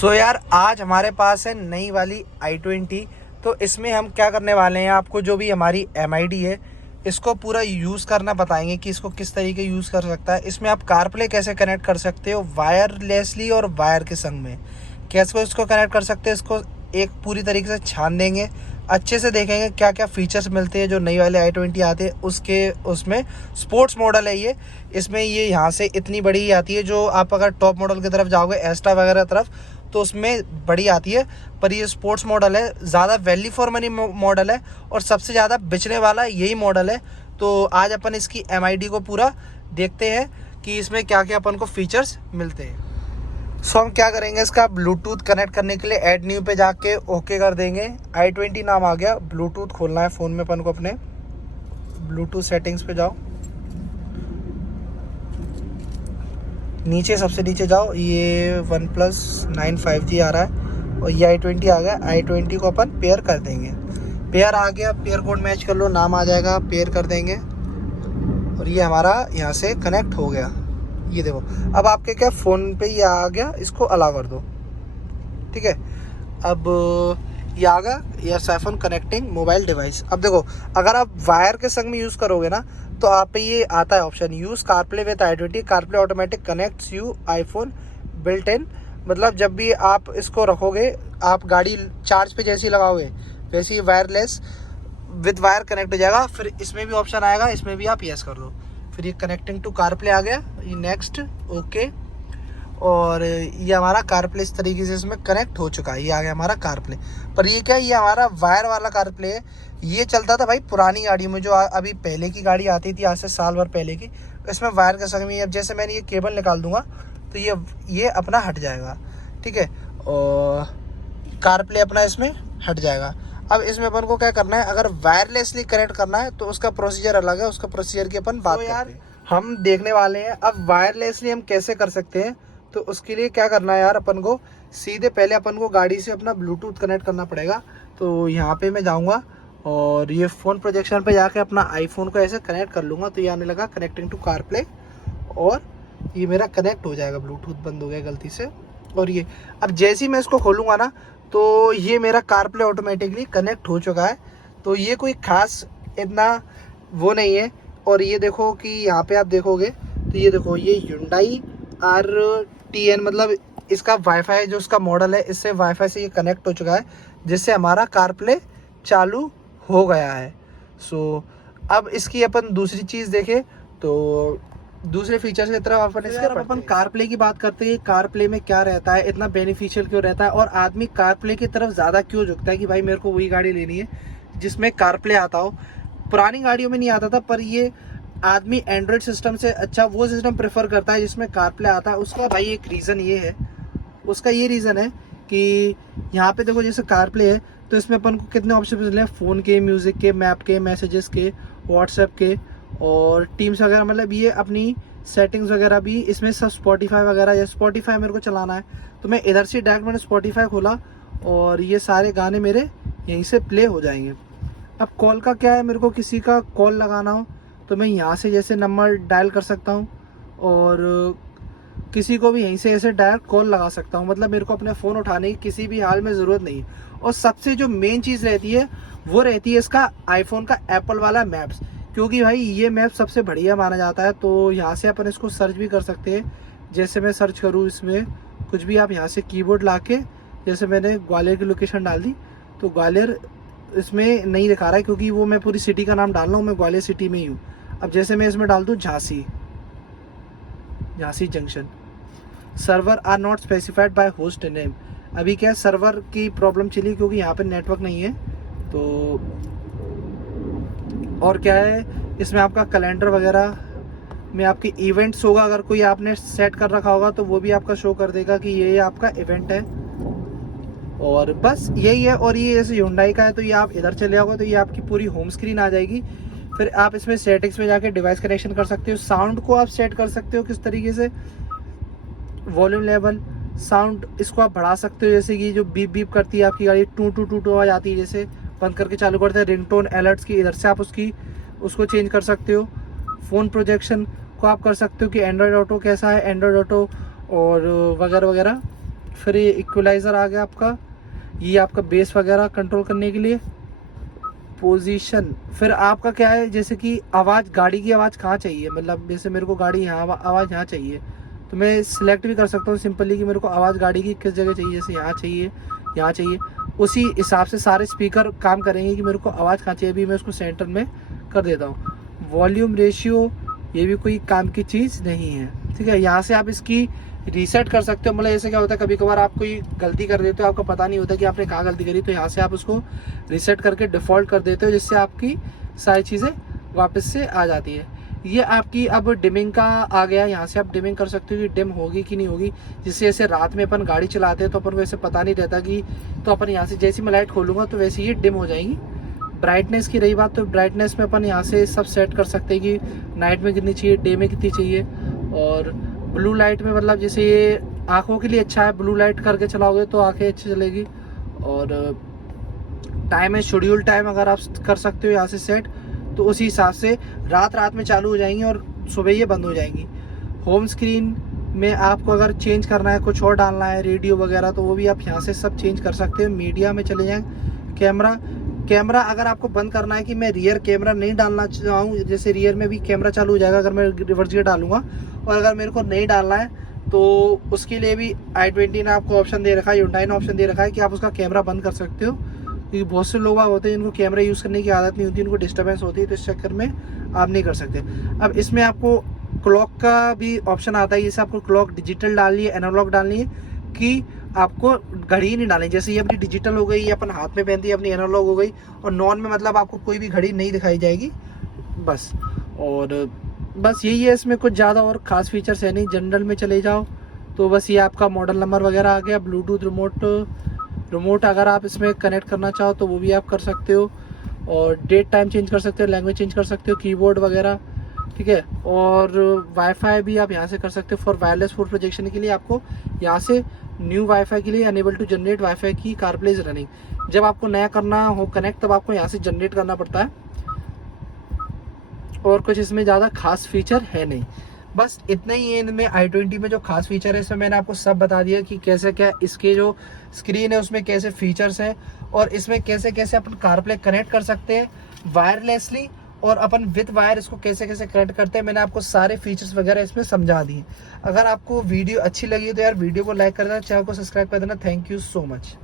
सो यार आज हमारे पास है नई वाली i20। तो इसमें हम क्या करने वाले हैं, आपको जो भी हमारी MID है इसको पूरा यूज़ करना बताएंगे कि इसको किस तरीके यूज़ कर सकता है। इसमें आप कारप्ले कैसे कनेक्ट कर सकते हो वायरलेसली और वायर के संग में, कैसे इसको कनेक्ट कर सकते हैं। इसको एक पूरी तरीके से छान देंगे, अच्छे से देखेंगे क्या क्या फीचर्स मिलते हैं जो नई वाले i20 आते हैं उसके। उसमें स्पोर्ट्स मॉडल है ये, इसमें ये यहाँ से इतनी बड़ी आती है। जो आप अगर टॉप मॉडल की तरफ जाओगे एस्टा वगैरह तरफ तो उसमें बड़ी आती है, पर ये स्पोर्ट्स मॉडल है, ज़्यादा वैल्यू फॉर मनी मॉडल है और सबसे ज़्यादा बिचने वाला यही मॉडल है। तो आज अपन इसकी MID को पूरा देखते हैं कि इसमें क्या क्या अपन को फीचर्स मिलते हैं। सो हम क्या करेंगे, इसका ब्लूटूथ कनेक्ट करने के लिए ऐड न्यू पे जाके ओके कर देंगे। i20 नाम आ गया, ब्लूटूथ खोलना है फ़ोन में अपन को। अपने ब्लूटूथ सेटिंग्स पे जाओ, नीचे सबसे नीचे जाओ, ये OnePlus 9 5G आ रहा है और ये i20 आ गया। i20 को अपन पेयर कर देंगे। पेयर आ गया, पेयर कोड मैच कर लो, नाम आ जाएगा, पेयर कर देंगे और ये हमारा यहाँ से कनेक्ट हो गया। ये देखो अब आपके क्या फ़ोन पे ये आ गया, इसको अलाउ कर दो। ठीक है, अब ये आ गया yes iPhone connecting mobile device. अब देखो अगर आप वायर के संग में यूज़ करोगे ना तो आप पे ये आता है option use CarPlay with i20, CarPlay automatic connects you iPhone built in. मतलब जब भी आप इसको रखोगे, आप गाड़ी चार्ज पे जैसे ही लगाओगे वैसे ही वायरलेस विद वायर कनेक्ट हो जाएगा। फिर इसमें भी ऑप्शन आएगा, इसमें भी आप यस कर दो। फिर ये कनेक्टिंग टू कारप्ले आ गया, ये नेक्स्ट ओके। और ये हमारा कारप्ले इस तरीके से इसमें कनेक्ट हो चुका है। ये आ गया हमारा कारप्ले। पर ये क्या, ये हमारा वायर वाला कारप्ले है। ये चलता था भाई पुरानी गाड़ी में, जो अभी पहले की गाड़ी आती थी आज से साल भर पहले की, इसमें वायर के संग में। अब जैसे मैंने ये केबल निकाल दूंगा तो ये अपना हट जाएगा। ठीक है, और कारप्ले अपना इसमें हट जाएगा। अब इसमें अपन को क्या करना है, अगर वायरलेसली कनेक्ट करना है तो उसका प्रोसीजर अलग है, उसका प्रोसीजर की अपन बात करते हैं। हम देखने वाले हैं अब वायरलेसली हम कैसे कर सकते हैं। तो उसके लिए क्या करना है यार, अपन को सीधे पहले अपन को गाड़ी से अपना ब्लूटूथ कनेक्ट करना पड़ेगा। तो यहाँ पे मैं जाऊँगा और ये फ़ोन प्रोजेक्शन पे जाके अपना iPhone को ऐसे कनेक्ट कर लूँगा। तो ये आने लगा कनेक्टिंग टू कारप्ले और ये मेरा कनेक्ट हो जाएगा। ब्लूटूथ बंद हो गया गलती से। और ये अब जैसे ही मैं इसको खोलूँगा ना तो ये मेरा कारप्ले ऑटोमेटिकली कनेक्ट हो चुका है। तो ये कोई ख़ास इतना वो नहीं है। और ये देखो कि यहाँ पे आप देखोगे तो ये देखो ये Hyundai RTN, मतलब इसका वाईफाई जो उसका मॉडल है, इससे वाईफाई से ये कनेक्ट हो चुका है, जिससे हमारा कारप्ले चालू हो गया है। सो अब इसकी अपन दूसरी चीज़ देखें तो दूसरे फीचर्स की तरफ अपन इसके अपन कारप्ले की बात करते हैं। कारप्ले में क्या रहता है, इतना बेनिफिशियल क्यों रहता है और आदमी कारप्ले की तरफ ज़्यादा क्यों झुकता है कि भाई मेरे को वही गाड़ी लेनी है जिसमें कारप्ले आता हो। पुरानी गाड़ियों में नहीं आता था, पर ये आदमी एंड्रॉयड सिस्टम से अच्छा वो सिस्टम प्रेफर करता है जिसमें कारप्ले आता है। उसका भाई एक रीज़न ये है, उसका ये रीज़न है कि यहाँ पे देखो जैसे कारप्ले है तो इसमें अपन को कितने ऑप्शन मिले हैं, फ़ोन के, म्यूज़िक के, मैप के, मैसेजेस के, व्हाट्सएप के और टीम्स वगैरह। मतलब ये अपनी सेटिंग्स वगैरह भी इसमें सब, स्पॉटिफाई वगैरह, या स्पॉटिफाई मेरे को चलाना है तो मैं इधर से डायरेक्ट मैंने स्पॉटिफाई खोला और ये सारे गाने मेरे यहीं से प्ले हो जाएंगे। अब कॉल का क्या है, मेरे को किसी का कॉल लगाना हो तो मैं यहाँ से जैसे नंबर डायल कर सकता हूँ और किसी को भी यहीं से ऐसे डायरेक्ट कॉल लगा सकता हूँ। मतलब मेरे को अपने फ़ोन उठाने की किसी भी हाल में ज़रूरत नहीं। और सबसे जो मेन चीज़ रहती है वो रहती है इसका iPhone का एप्पल वाला मैप्स, क्योंकि भाई ये मैप सबसे बढ़िया माना जाता है। तो यहाँ से अपन इसको सर्च भी कर सकते हैं। जैसे मैं सर्च करूँ इसमें कुछ भी, आप यहाँ से कीबोर्ड ला के, जैसे मैंने ग्वालियर की लोकेशन डाल दी तो ग्वालियर इसमें नहीं दिखा रहा है क्योंकि वो मैं पूरी सिटी का नाम डाल रहा हूँ, मैं ग्वालियर सिटी में ही हूँ। अब जैसे मैं इसमें डाल दूँ Jhansi junction, server are not specified by host name. अभी क्या सर्वर की प्रॉब्लम चली क्योंकि यहाँ पे नेटवर्क नहीं है। तो और क्या है, इसमें आपका कैलेंडर वगैरह में आपके इवेंट्स होगा, अगर कोई आपने सेट कर रखा होगा तो वो भी आपका शो कर देगा कि ये आपका इवेंट है। और बस यही है। और ये जैसे Hyundai का है तो ये आप इधर चले जाओगे तो ये आपकी पूरी होम स्क्रीन आ जाएगी। फिर आप इसमें सेटिंग्स में जाके डिवाइस कनेक्शन कर सकते हो, साउंड को आप सेट कर सकते हो किस तरीके से, वॉल्यूम लेवल, साउंड इसको आप बढ़ा सकते हो। जैसे कि जो बीप बीप करती है आपकी गाड़ी, टू टू टू टू आवाज आती है, जैसे बंद करके चालू करते हैं, रिंगटोन अलर्ट्स की, इधर से आप उसको चेंज कर सकते हो। फ़ोन प्रोजेक्शन को आप कर सकते हो कि एंड्रॉयड ऑटो कैसा है, एंड्रॉयड ऑटो और वगैरह वगैरह। फिर ये इक्वलाइज़र आ गया आपका, ये आपका बेस वगैरह कंट्रोल करने के लिए। पोजीशन, फिर आपका क्या है, जैसे कि आवाज़, गाड़ी की आवाज़ कहाँ चाहिए, मतलब जैसे मेरे को गाड़ी यहाँ आवाज़ यहाँ चाहिए, तो मैं सिलेक्ट भी कर सकता हूँ सिंपली कि मेरे को आवाज़ गाड़ी की किस जगह चाहिए, जैसे यहाँ चाहिए, यहाँ चाहिए। उसी हिसाब से सारे स्पीकर काम करेंगे कि मेरे को आवाज़ कहाँ चाहिए। अभी मैं उसको सेंटर में कर देता हूँ। वॉल्यूम रेशियो, ये भी कोई काम की चीज़ नहीं है, ठीक है। यहाँ से आप इसकी रीसेट कर सकते हो। मतलब ऐसे क्या होता है, कभी कभार आप कोई गलती कर देते हो, आपको पता नहीं होता कि आपने कहाँ गलती करी, तो यहाँ से आप उसको रीसेट करके डिफ़ॉल्ट कर देते हो, जिससे आपकी सारी चीज़ें वापस से आ जाती है। ये आपकी अब डिमिंग का आ गया, यहाँ से आप डिमिंग कर सकते हो कि डिम होगी कि नहीं होगी। जिससे जैसे रात में अपन गाड़ी चलाते हैं तो अपन को ऐसे पता नहीं रहता कि, तो अपन यहाँ से जैसे मैं लाइट खोलूँगा तो वैसे ही डिम हो जाएंगी। ब्राइटनेस की रही बात, तो ब्राइटनेस में अपन यहाँ से सब सेट कर सकते हैं कि नाइट में कितनी चाहिए, डे में कितनी चाहिए। और ब्लू लाइट में मतलब जैसे ये आँखों के लिए अच्छा है, ब्लू लाइट करके चलाओगे तो आँखें अच्छी चलेगी। और टाइम है, शेड्यूल टाइम अगर आप कर सकते हो यहाँ से सेट, तो उसी हिसाब से रात में चालू हो जाएंगी और सुबह ये बंद हो जाएंगी। होम स्क्रीन में आपको अगर चेंज करना है, कुछ और डालना है, रेडियो वगैरह, तो वो भी आप यहाँ से सब चेंज कर सकते हो। मीडिया में चले जाएँ। कैमरा अगर आपको बंद करना है कि मैं रियर कैमरा नहीं डालना चाहूँ, जैसे रियर में भी कैमरा चालू हो जाएगा अगर मैं रिवर्स गियर डालूंगा, और अगर मेरे को नहीं डालना है तो उसके लिए भी i20 ने आपको ऑप्शन दे रखा है, Hyundai ने ऑप्शन दे रखा है कि आप उसका कैमरा बंद कर सकते हो। क्योंकि बहुत से लोग होते हैं जिनको कैमरा यूज़ करने की आदत नहीं होती, उनको डिस्टर्बेंस होती है, तो इस चक्कर में आप नहीं कर सकते। अब इसमें आपको क्लॉक का भी ऑप्शन आता है, जैसे आपको क्लॉक डिजिटल डालनी है, एनालॉग डालनी है, कि आपको घड़ी नहीं डालनी। जैसे ये अपनी डिजिटल हो गई, ये अपन हाथ में पहनती है, अपनी एनालॉग हो गई। और नॉन में मतलब आपको कोई भी घड़ी नहीं दिखाई जाएगी बस। और बस यही है, इसमें कुछ ज़्यादा और ख़ास फीचर्स है नहीं। जनरल में चले जाओ तो बस ये आपका मॉडल नंबर वगैरह आ गया। ब्लूटूथ रिमोट अगर आप इसमें कनेक्ट करना चाहो तो वो भी आप कर सकते हो। और डेट टाइम चेंज कर सकते हो, लैंग्वेज चेंज कर सकते हो, कीबोर्ड वगैरह, ठीक है। और वाईफाई भी आप यहाँ से कर सकते हो। फॉर वायरलेस फूड प्रोजेक्शन के लिए आपको यहाँ से न्यू वाईफाई के लिए अनेबल टू जनरेट वाईफाई की कारप्ले इज रनिंग, जब आपको नया करना हो कनेक्ट तब आपको यहाँ से जनरेट करना पड़ता है। और कुछ इसमें ज़्यादा खास फीचर है नहीं, बस इतना ही है इनमें। i20 में जो खास फीचर है इसमें मैंने आपको सब बता दिया कि कैसे क्या इसके जो स्क्रीन है उसमें कैसे फीचर्स हैं, और इसमें कैसे कैसे अपन कारप्ले कनेक्ट कर सकते हैं वायरलेसली, और अपन विद वायर इसको कैसे कैसे कनेक्ट करते हैं। मैंने आपको सारे फीचर्स वगैरह इसमें समझा दिए। अगर आपको वीडियो अच्छी लगी तो यार वीडियो को लाइक कर देना, चैनल को सब्सक्राइब कर देना। Thank you so much.